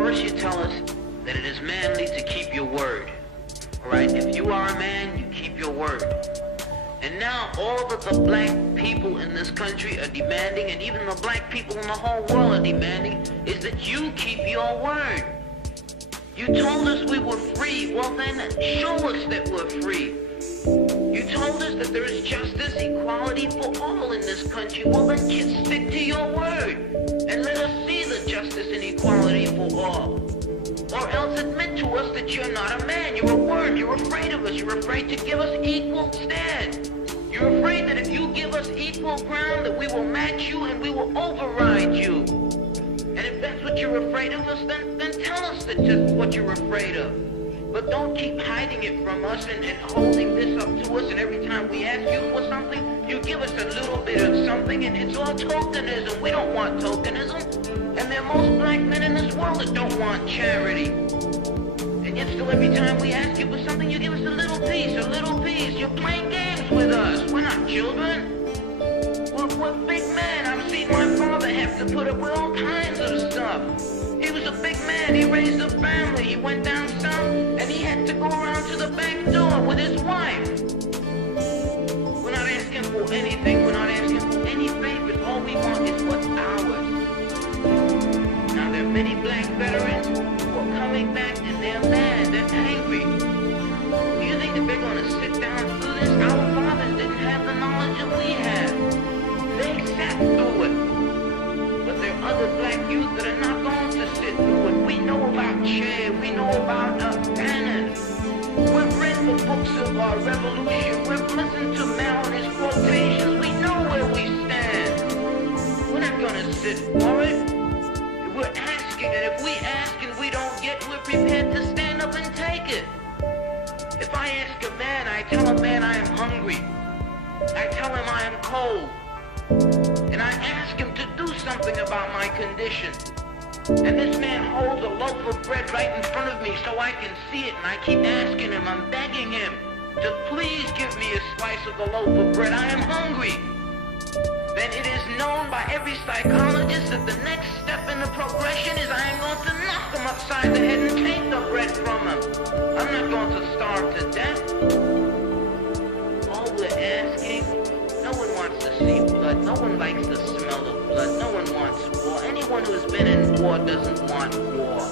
First you tell us that it is manly to keep your word. Alright, if you are a man, you keep your word. And now all that the black people in this country are demanding, and even the black people in the whole world are demanding, is that you keep your word. You told us we were free. Well then, show us that we're free. You told us that there is justice, equality for all in this country. Well then, stick to your word. And let us see the justice and equality for all. Or else admit to us that you're not a man. You're a word. You're afraid of us. You're afraid to give us equal stand. You're afraid that if you give us equal ground, that we will match you and we will override you. And if that's what you're afraid of us, then tell us that just what you're afraid of. But don't keep hiding it from us and holding this up to us, and every time we ask you for something, you give us a little bit of something, and it's all tokenism. We don't want tokenism. And there are most black men in this world that don't want charity. And yet still every time we ask you for something, you give us a little piece, a little piece. You're playing games with us. We're not children. We're big men. I've seen my father have to put up with all kinds of stuff. He was a big man. He raised a family. He went down south, and he had to go around to the back door with his wife. We're not asking for anything. We're not asking for any favors. All we want is what's ours. Now, there are many black veterans who are coming back, and they're mad. They're angry. Do you think that they're going to sit down through this? Our fathers didn't have the knowledge that we have. They sat through it. But there are other black youth that are not going to sit through it. We know about Che. We know about Bannon. We've read the books of our revolution. We've listened to Mao and his quotations. We know where we stand. We're not going to sit for it. We're asking, and if we ask and we don't get, we're prepared to stand up and take it. If I ask a man, I tell a man I am hungry. I tell him I am cold. And I ask him to do something about my condition. And this man holds a loaf of bread right in front of me so I can see it, and I keep asking him, I'm begging him to please give me a slice of the loaf of bread. I am hungry. Then it is known by every psychologist that the next step in the progression is I am going to knock him upside the head and take the bread from him. I'm not going to starve to death. All we're asking, no one wants to see blood. No one likes the smell of blood. No one wants war. Anyone who's been in war doesn't want war.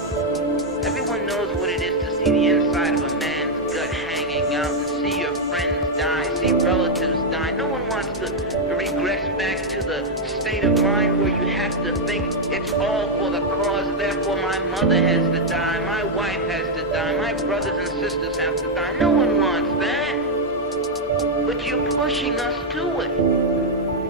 Everyone knows what it is to see the inside of a man's gut hanging out and see your friends die, see relatives die. No one wants to regress back to the state of mind where you have to think it's all for the cause, therefore my mother has to die, my wife has to die, my brothers and sisters have to die. No one wants that. But you're pushing us to it.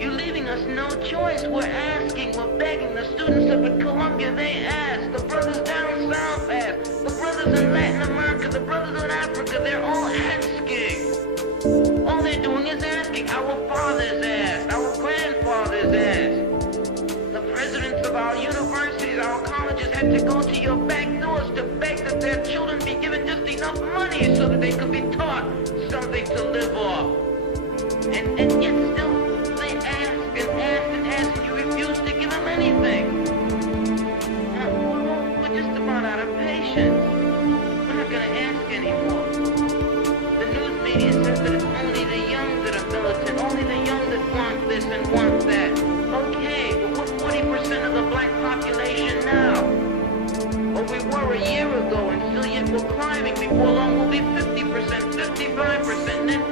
You're leaving us no choice. We're asking, we're begging. The students up at Columbia, they ask. The brothers down south ask. The brothers in Latin America, the brothers in Africa, they're all asking. All they're doing is asking. Our fathers asked. Our grandfathers asked. The presidents of our universities, our colleges had to go to your back doors to beg that their children be given just enough money so that they could be taught something to live off. And yet still they ask and ask and ask, and you refuse to give them anything. Now, we're just about out of patience. We're not going to ask anymore. The news media says that it's only the young that are militant, only the young that want this and want that. Okay, but we're 40% of the black population now. Or we were a year ago, and still yet we're climbing. Before long we'll be 50%, 55%, and then